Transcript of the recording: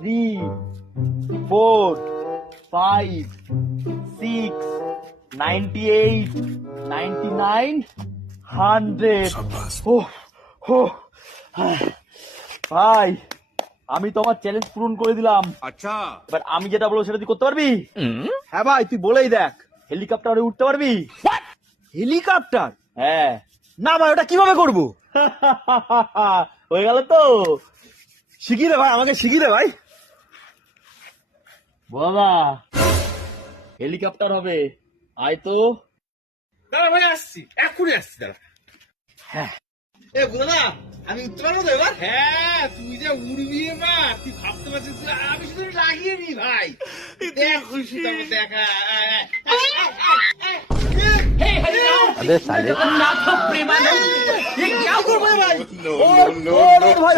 3, 4, 5, 6, 98, 99, 100. ভাই, আমি তোমার চ্যালেঞ্জ পূরণ করে দিলাম। আচ্ছা, এবার আমি যেটা বলবো সেটা তুই করতে পারবি? হ্যাঁ ভাই, তুই বলেই দেখ। হেলিকপ্টারে উঠতে পারবি? হেলিকপ্টার? হ্যাঁ। না ভাই, ওটা কিভাবে করবো? হয়ে গেল তো। শিখিয়ে দে ভাই, আমাকে শিখিয়ে দে ভাই। বাবা, হেলিকপ্টার হবে, আয় তো। দাঁড়া ভাই, আসছি, এক্ষুনি আসছি, দাঁড়া। হ্যাঁ। এ বুঝো না, আমি উঠতে পারবো তো এবার? হ্যাঁ, তুই যে উড়বি এবার, তুই ভাবতে পারছিস, আমি শুধু লাগিয়ে নি ভাই। দেখ খুশি দেখা। अबे साले ये क्या कर रहा है भाई? भाई